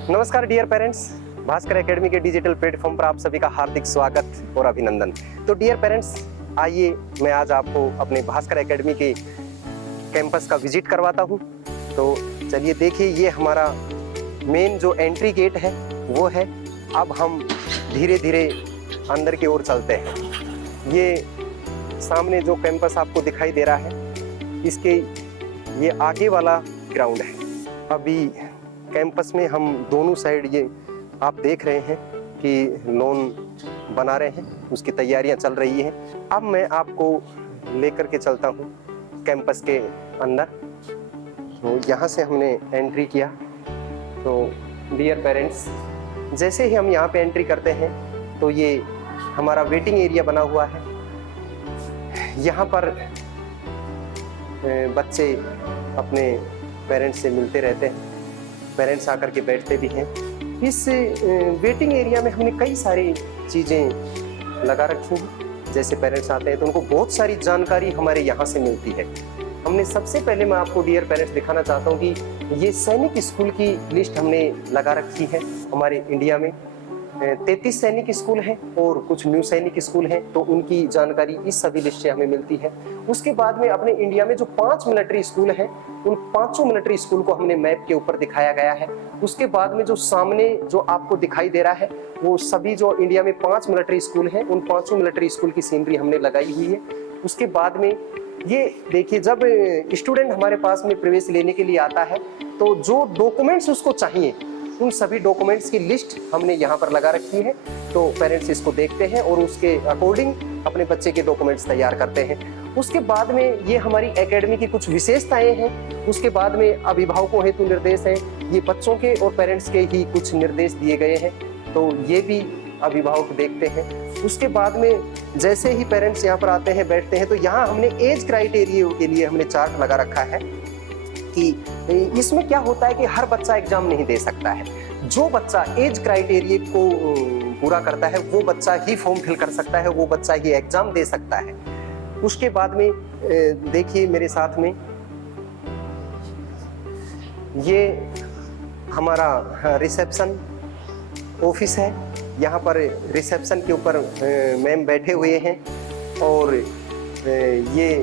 नमस्कार dear parents, Bhaskar academy के digital platform पर आप सभी का हार्दिक स्वागत और अभिनंदन। तो डियर पेरेंट्स, आइए मैं आज आपको अपने भास्कर एकेडमी के कैंपस का विजिट करवाता हूं। तो चलिए देखिए, ये हमारा मेन जो एंट्री गेट है वो है। अब हम धीरे धीरे अंदर की ओर चलते हैं। ये सामने जो कैंपस आपको दिखाई दे रहा है, इसके ये आगे वाला ग्राउंड है। अभी कैंपस में हम दोनों साइड ये आप देख रहे हैं कि लॉन बना रहे हैं, उसकी तैयारियां चल रही हैं। अब मैं आपको लेकर के चलता हूं कैंपस के अंदर। तो यहाँ से हमने एंट्री किया। तो डियर पेरेंट्स, जैसे ही हम यहाँ पे एंट्री करते हैं तो ये हमारा वेटिंग एरिया बना हुआ है। यहाँ पर बच्चे अपने पेरेंट्स से मिलते रहते हैं, पेरेंट्स आकर के बैठते भी हैं। इस वेटिंग एरिया में हमने कई सारी चीज़ें लगा रखी हैं। जैसे पेरेंट्स आते हैं तो उनको बहुत सारी जानकारी हमारे यहाँ से मिलती है। हमने सबसे पहले मैं आपको डियर पेरेंट्स दिखाना चाहता हूँ कि ये सैनिक स्कूल की लिस्ट हमने लगा रखी है। हमारे इंडिया में 33 सैनिक स्कूल हैं और कुछ न्यू सैनिक स्कूल हैं, तो उनकी जानकारी इस सभी लिस्ट से हमें मिलती है। उसके बाद में अपने इंडिया में जो 5 मिलिट्री स्कूल हैं, उन 5 मिलिट्री स्कूल को हमने मैप के ऊपर दिखाया गया है। उसके बाद में जो सामने जो आपको दिखाई दे रहा है, वो सभी जो इंडिया में 5 मिलिट्री स्कूल हैं, उन 5 मिलिट्री स्कूल की सीनरी हमने लगाई हुई है। उसके बाद में ये देखिए, जब स्टूडेंट हमारे पास में प्रवेश लेने के लिए आता है तो जो डॉक्यूमेंट्स उसको चाहिए, उन सभी डॉक्यूमेंट्स की लिस्ट हमने यहाँ पर लगा रखी है। तो पेरेंट्स इसको देखते हैं और उसके अकॉर्डिंग अपने बच्चे के डॉक्यूमेंट्स तैयार करते हैं। उसके बाद में ये हमारी एकेडमी की कुछ विशेषताएं हैं। उसके बाद में अभिभावकों हेतु निर्देश हैं। ये बच्चों के और पेरेंट्स के ही कुछ निर्देश दिए गए हैं, तो ये भी अभिभावक देखते हैं। उसके बाद में जैसे ही पेरेंट्स यहाँ पर आते हैं, बैठते हैं, तो यहाँ हमने एज क्राइटेरिया के लिए हमने चार्ट लगा रखा है कि इसमें क्या होता है कि हर बच्चा एग्जाम नहीं दे सकता है। जो बच्चा एज क्राइटेरिया को पूरा करता है वो बच्चा ही फॉर्म फिल कर सकता है, वो बच्चा ही एग्जाम दे सकता है। उसके बाद में देखिए मेरे साथ में, ये हमारा रिसेप्शन ऑफिस है। यहाँ पर रिसेप्शन के ऊपर मैम बैठे हुए हैं और ये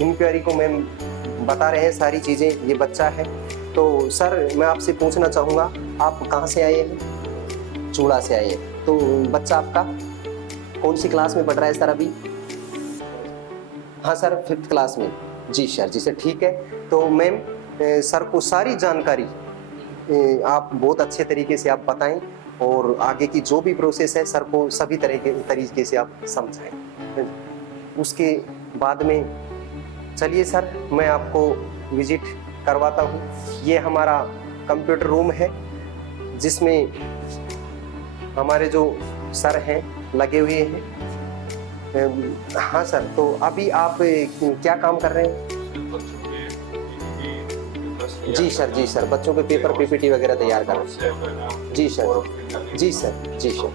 इंक्वायरी को मैम बता रहे हैं सारी चीज़ें। ये बच्चा है। तो सर, मैं आपसे पूछना चाहूँगा, आप कहाँ से आए हैं? चूड़ा से आए हैं। तो बच्चा आपका कौन सी क्लास में पढ़ रहा है सर अभी? हाँ सर, 5th क्लास में। जी सर, जी सर, ठीक है। तो मैम सर को सारी जानकारी आप बहुत अच्छे तरीके से आप बताएं और आगे की जो भी प्रोसेस है सर को सभी तरीके से आप समझाएं। उसके बाद में चलिए सर, मैं आपको विजिट करवाता हूँ। ये हमारा कंप्यूटर रूम है जिसमें हमारे जो सर हैं लगे हुए हैं। हाँ सर, तो अभी आप क्या काम कर रहे हैं? जी सर, जी सर, बच्चों के पेपर पीपीटी वगैरह तैयार कर रहे हैं। जी सर, जी सर, जी सर,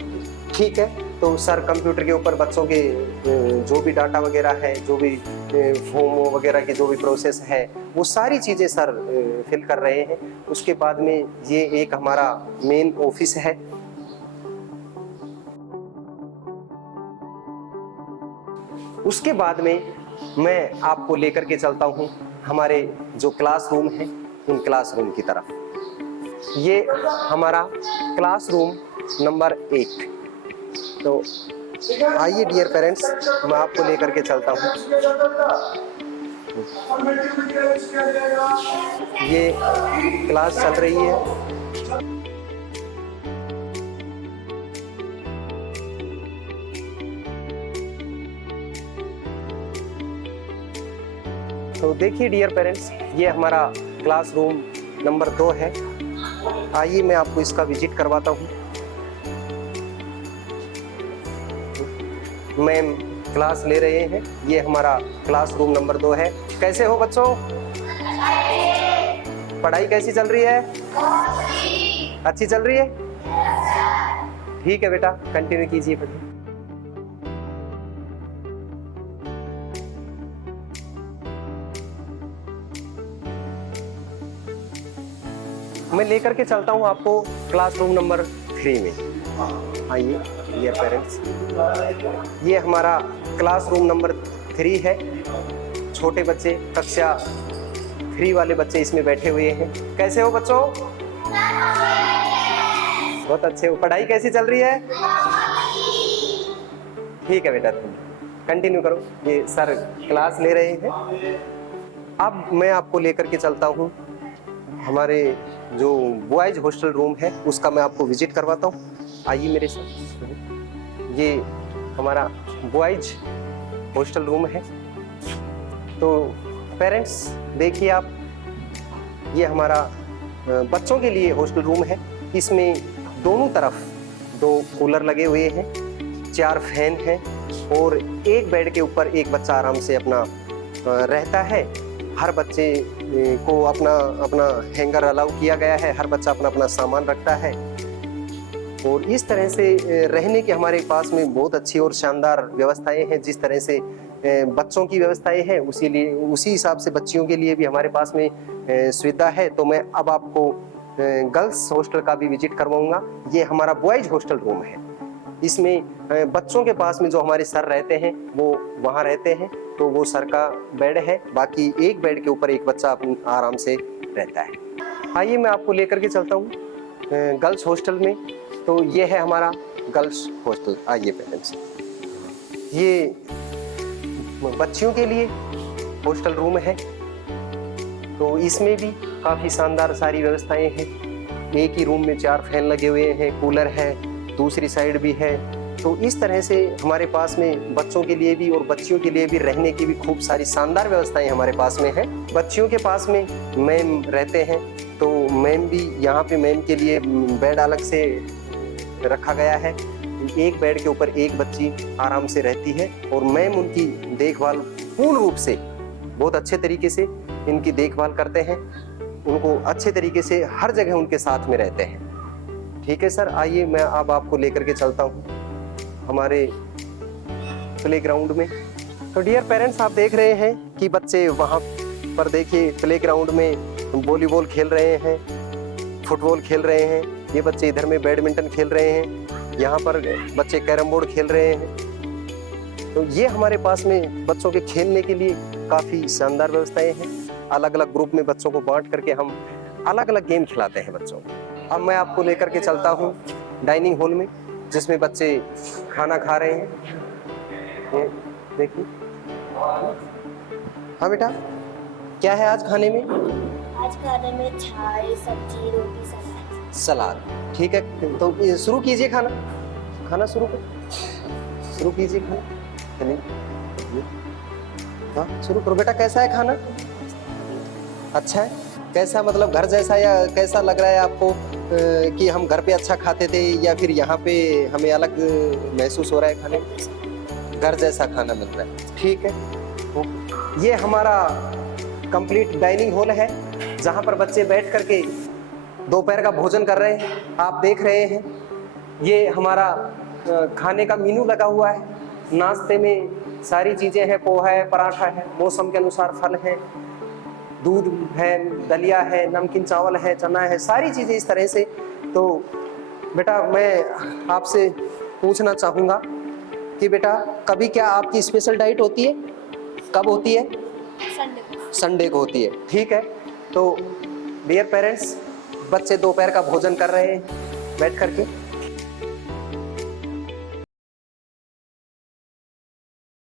ठीक है। तो सर कंप्यूटर के ऊपर बच्चों के जो भी डाटा वगैरह है, जो भी फॉर्म वगैरह की जो भी प्रोसेस है, वो सारी चीज़ें सर फिल कर रहे हैं। उसके बाद में ये एक हमारा मेन ऑफिस है। उसके बाद में मैं आपको लेकर के चलता हूँ हमारे जो क्लासरूम हैं, उन क्लासरूम की तरफ। ये हमारा क्लासरूम नंबर 1। तो आइए डियर पेरेंट्स, मैं आपको लेकर के चलता हूँ। ये क्लास चल रही है। तो देखिए डियर पेरेंट्स, ये हमारा क्लासरूम नंबर 2 है। आइए मैं आपको इसका विजिट करवाता हूँ। मैम क्लास ले रहे हैं। ये हमारा क्लासरूम नंबर 2 है। कैसे हो बच्चों? पढ़ाई कैसी चल रही है? अच्छी चल रही है? ठीक है बेटा, कंटिन्यू कीजिए पढ़ाई। मैं लेकर के चलता हूँ आपको क्लासरूम नंबर 3 में। आइए डियर पेरेंट्स, ये हमारा क्लासरूम नंबर 3 है। छोटे बच्चे, कक्षा 3 वाले बच्चे इसमें बैठे हुए हैं। कैसे हो बच्चों? बहुत अच्छे हो। पढ़ाई कैसी चल रही है? ठीक है बेटा, तुम कंटिन्यू करो, ये सर क्लास ले रहे हैं। अब मैं आपको लेकर के चलता हूँ हमारे जो बॉयज हॉस्टल रूम है उसका मैं आपको विजिट करवाता हूँ। आइए मेरे साथ। ये हमारा बॉयज हॉस्टल रूम है। तो पेरेंट्स देखिए आप, ये हमारा बच्चों के लिए हॉस्टल रूम है। इसमें दोनों तरफ 2 कूलर लगे हुए हैं, 4 फैन हैं और एक बेड के ऊपर एक बच्चा आराम से अपना रहता है। हर बच्चे को अपना अपना हैंगर अलाउ किया गया है, हर बच्चा अपना अपना सामान रखता है। और इस तरह से रहने की हमारे पास में बहुत अच्छी और शानदार व्यवस्थाएं हैं। जिस तरह से बच्चों की व्यवस्थाएं हैं उसी हिसाब से बच्चियों के लिए भी हमारे पास में सुविधा है। तो मैं अब आपको गर्ल्स हॉस्टल का भी विजिट करवाऊंगा। ये हमारा बॉयज हॉस्टल रूम है। इसमें बच्चों के पास में जो हमारे सर रहते हैं वो वहाँ रहते हैं, तो वो सर का बेड है। बाकी एक बेड के ऊपर एक बच्चा आराम से रहता है। आइए मैं आपको लेकर के चलता हूँ गर्ल्स हॉस्टल में। तो ये है हमारा गर्ल्स हॉस्टल। आइए पेरेंट्स, ये बच्चियों के लिए हॉस्टल रूम है। तो इसमें भी काफ़ी शानदार सारी व्यवस्थाएं हैं। एक ही रूम में 4 फैन लगे हुए हैं, कूलर है, दूसरी साइड भी है। तो इस तरह से हमारे पास में बच्चों के लिए भी और बच्चियों के लिए भी रहने की भी खूब सारी शानदार व्यवस्थाएं हमारे पास में है। बच्चियों के पास में मैम रहते हैं, तो मैम भी यहाँ पे मैम के लिए बेड अलग से रखा गया है। एक बेड के ऊपर एक बच्ची आराम से रहती है और मैम उनकी देखभाल पूर्ण रूप से बहुत अच्छे तरीके से इनकी देखभाल करते हैं। उनको अच्छे तरीके से हर जगह उनके साथ में रहते हैं। ठीक है सर, आइए मैं अब आपको लेकर के चलता हूँ हमारे प्लेग्राउंड में। तो डियर पेरेंट्स, आप देख रहे हैं कि बच्चे वहाँ पर देखिए प्लेग्राउंड में वॉलीबॉल खेल रहे हैं, फुटबॉल खेल रहे हैं। ये बच्चे इधर में बैडमिंटन खेल रहे हैं, यहाँ पर बच्चे कैरम बोर्ड खेल रहे हैं। तो ये हमारे पास में बच्चों के खेलने के लिए काफ़ी शानदार व्यवस्थाएं हैं। अलग अलग ग्रुप में बच्चों को बांट करके हम अलग अलग गेम खिलाते हैं बच्चों को। अब मैं आपको लेकर के चलता हूँ डाइनिंग हॉल में, जिसमें बच्चे खाना खा रहे हैं। ये देखिए। हाँ बेटा, क्या है आज खाने में? आज खाने में चाय, सब्जी, रोटी, सलाद। सलाद। ठीक है, तो शुरू कीजिए खाना शुरू कीजिए खाना। चलिए, हाँ शुरू करो बेटा। कैसा है खाना? अच्छा है। कैसा, मतलब घर जैसा या कैसा लग रहा है आपको कि हम घर पे अच्छा खाते थे या फिर यहाँ पे हमें अलग महसूस हो रहा है खाने? घर जैसा खाना मिल रहा है। ठीक है। ये हमारा कंप्लीट डाइनिंग हॉल है, जहाँ पर बच्चे बैठ करके दोपहर का भोजन कर रहे हैं। आप देख रहे हैं ये हमारा खाने का मेनू लगा हुआ है। नाश्ते में सारी चीज़ें हैं, पोहा है, पराठा है, मौसम के अनुसार फल है, दूध है, दलिया है, नमकीन चावल है, चना है, सारी चीज़ें इस तरह से। तो बेटा मैं आपसे पूछना चाहूँगा कि बेटा कभी क्या आपकी स्पेशल डाइट होती है? कब होती है? संडे को होती है। ठीक है। तो डियर पेरेंट्स, बच्चे दोपहर का भोजन कर रहे हैं बैठ करके।